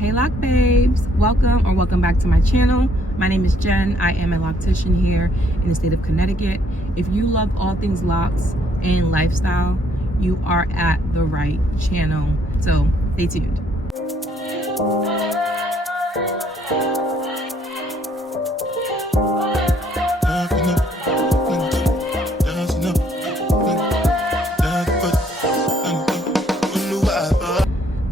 Hey Loc Babes, welcome back to my channel. My name is Jen. I am a loctician here in the state of Connecticut. If you love all things locks and lifestyle, you are at the right channel. So stay tuned.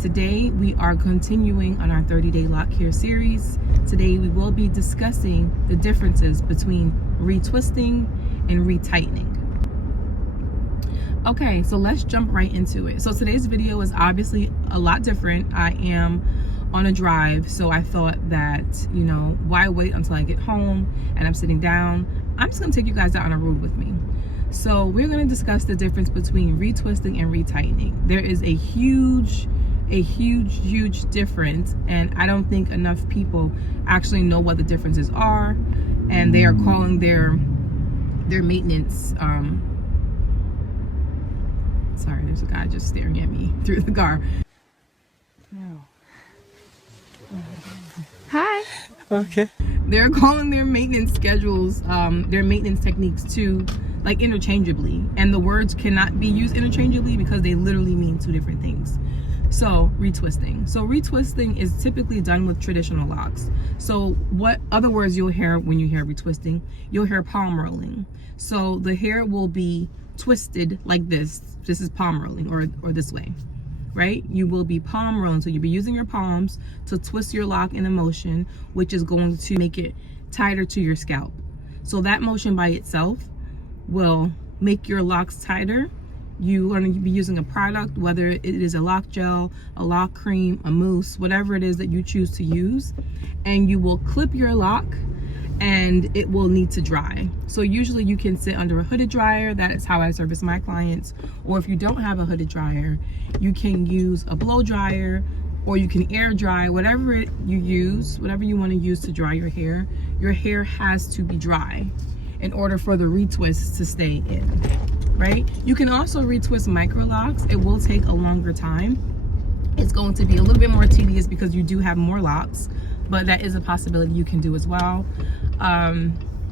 Today we are continuing on our 30-day Loc Care series. Today we will be discussing the differences between retwisting and retightening. Okay, so let's jump right into it. So today's video is obviously a lot different. I am on a drive, so I thought that, you know, why wait until I get home and I'm sitting down? I'm just gonna take you guys out on a road with me. So we're gonna discuss the difference between retwisting and retightening. There is a huge difference, and I don't think enough people actually know what the differences are, and they are calling their maintenance sorry, there's a guy just staring at me through the car. No. Hi. Okay. They're calling their maintenance schedules, their maintenance techniques too, like interchangeably, and the words cannot be used interchangeably because they literally mean two different things. So retwisting. So retwisting is typically done with traditional locks. So what other words you'll hear when you hear retwisting? You'll hear palm rolling. So the hair will be twisted like this. This is palm rolling, or this way, right? You will be palm rolling. So you'll be using your palms to twist your lock in a motion, which is going to make it tighter to your scalp. So that motion by itself will make your locks tighter. You are going to be using a product, whether it is a lock gel, a lock cream, a mousse, whatever it is that you choose to use, and you will clip your lock and it will need to dry. So usually you can sit under a hooded dryer. That is how I service my clients. Or if you don't have a hooded dryer, you can use a blow dryer, or you can air dry, whatever you use, whatever you want to use to dry your hair has to be dry in order for the retwist to stay in. Right? You can also retwist micro locks. It will take a longer time. It's going to be a little bit more tedious because you do have more locks, but that is a possibility you can do as well.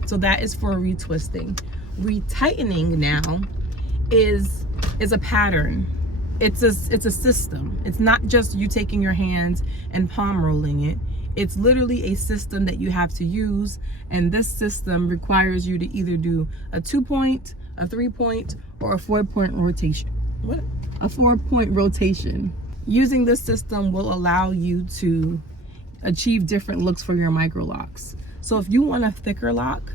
So that is for retwisting. Retightening now is a pattern. It's a system. It's not just you taking your hands and palm rolling it. It's literally a system that you have to use, and this system requires you to either do a 2-point, a 3-point, or a 4-point rotation. What? A 4-point rotation. Using this system will allow you to achieve different looks for your micro locks. So if you want a thicker lock,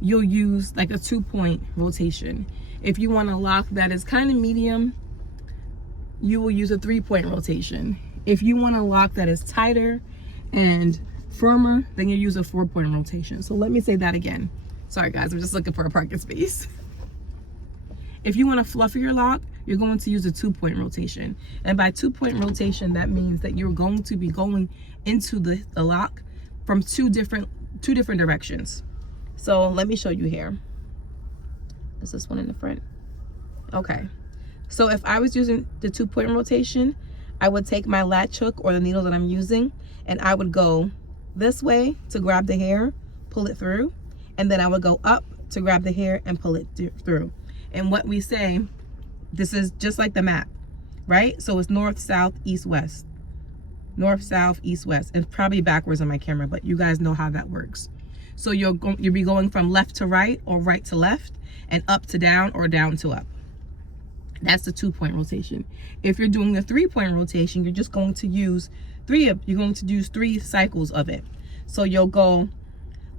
you'll use like a 2-point rotation. If you want a lock that is kind of medium, you will use a 3-point rotation. If you want a lock that is tighter and firmer, then you use a 4-point rotation. So let me say that again. Sorry guys, I'm just looking for a parking space. If you want a fluffier lock, you're going to use a 2-point rotation. And by 2-point rotation, that means that you're going to be going into the lock from two different directions. So let me show you here. Is this one in the front? Okay. So if I was using the 2-point rotation, I would take my latch hook or the needle that I'm using, and I would go this way to grab the hair, pull it through, and then I would go up to grab the hair and pull it through. And what we say, this is just like the map, right? So it's north, south, east, west. North, south, east, west. It's probably backwards on my camera, but you guys know how that works. So you'll be going from left to right or right to left, and up to down or down to up. That's the 2-point rotation. If you're doing the 3-point rotation, you're just going to use you're going to use 3 cycles of it. So you'll go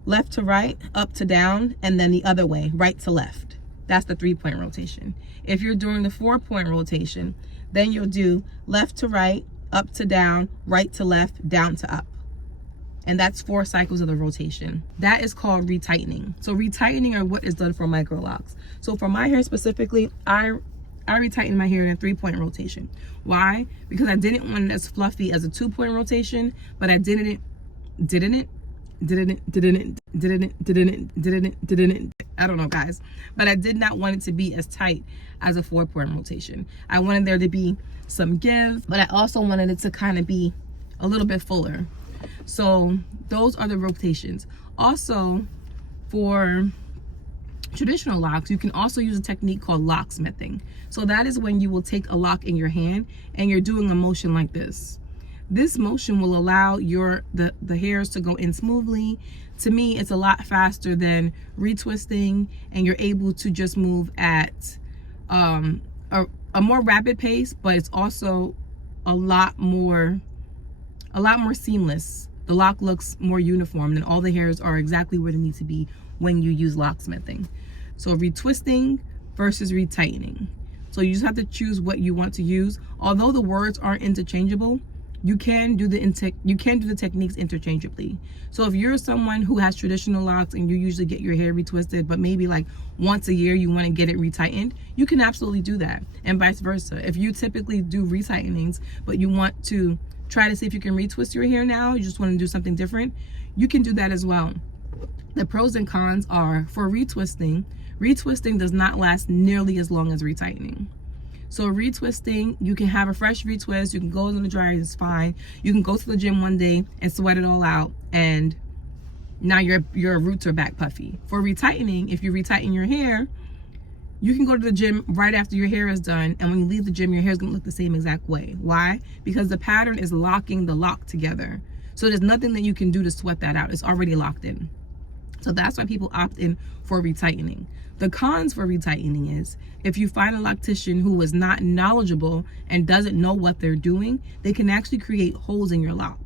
left to right, up to down, and then the other way, right to left. That's the 3-point rotation. If you're doing the 4-point rotation, then you'll do left to right, up to down, right to left, down to up. And that's 4 cycles of the rotation. That is called retightening. So retightening are what is done for micro locks. So for my hair specifically, I retighten my hair in a 3-point rotation. Why? Because I didn't want it as fluffy as a 2-point rotation, but I didn't. I don't know guys, but I did not want it to be as tight as a 4-point rotation. I wanted there to be some give, but I also wanted it to kind of be a little bit fuller. So those are the rotations. Also, for traditional locks, you can also use a technique called locksmithing. So that is when you will take a lock in your hand and you're doing a motion like this. This motion will allow the hairs to go in smoothly. To me, it's a lot faster than retwisting, and you're able to just move at a more rapid pace, but it's also a lot more seamless. The lock looks more uniform, and all the hairs are exactly where they need to be when you use locksmithing. So retwisting versus retightening. So you just have to choose what you want to use. Although the words aren't interchangeable, you can do the techniques interchangeably. So if you're someone who has traditional locks and you usually get your hair retwisted, but maybe like once a year you want to get it retightened, you can absolutely do that, and vice versa. If you typically do retightenings, but you want to try to see if you can retwist your hair now, you just want to do something different, you can do that as well. The pros and cons are, for retwisting does not last nearly as long as retightening. So retwisting, you can have a fresh retwist, you can go in the dryer, it's fine. You can go to the gym one day and sweat it all out, and now your roots are back puffy. For retightening, if you retighten your hair, you can go to the gym right after your hair is done, and when you leave the gym, your hair is gonna look the same exact way. Why? Because the pattern is locking the lock together. So there's nothing that you can do to sweat that out. It's already locked in. So that's why people opt in for retightening. The cons for retightening is, if you find a loctician who is not knowledgeable and doesn't know what they're doing, they can actually create holes in your lock.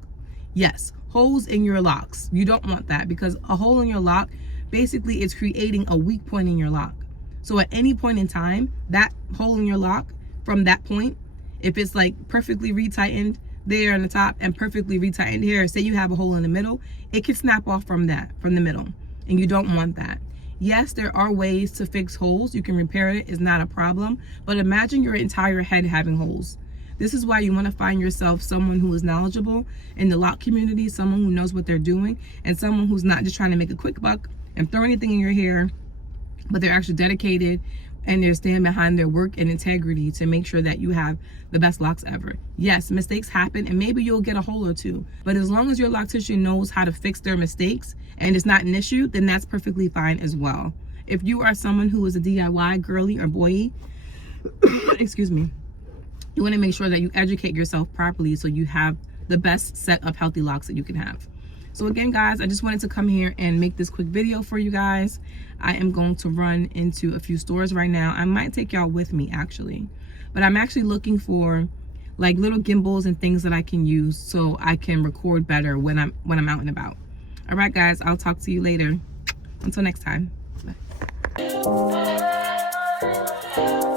Yes, holes in your locks. You don't want that, because a hole in your lock basically is creating a weak point in your lock. So at any point in time, that hole in your lock, from that point, if it's like perfectly retightened there on the top and perfectly retightened here, say you have a hole in the middle, it can snap off from the middle, and you don't want that. Yes, there are ways to fix holes. You can repair it, it's not a problem. But imagine your entire head having holes. This is why you want to find yourself someone who is knowledgeable in the lock community, someone who knows what they're doing, and someone who's not just trying to make a quick buck and throw anything in your hair, but they're actually dedicated and they're standing behind their work and integrity to make sure that you have the best locks ever. Yes, mistakes happen, and maybe you'll get a hole or two, but as long as your loctician knows how to fix their mistakes and it's not an issue, then that's perfectly fine as well. If you are someone who is a DIY girly or boy, excuse me, you want to make sure that you educate yourself properly so you have the best set of healthy locks that you can have. So again, guys, I just wanted to come here and make this quick video for you guys. I am going to run into a few stores right now. I might take y'all with me actually, but I'm actually looking for like little gimbals and things that I can use so I can record better when I'm out and about. All right, guys, I'll talk to you later. Until next time. Bye.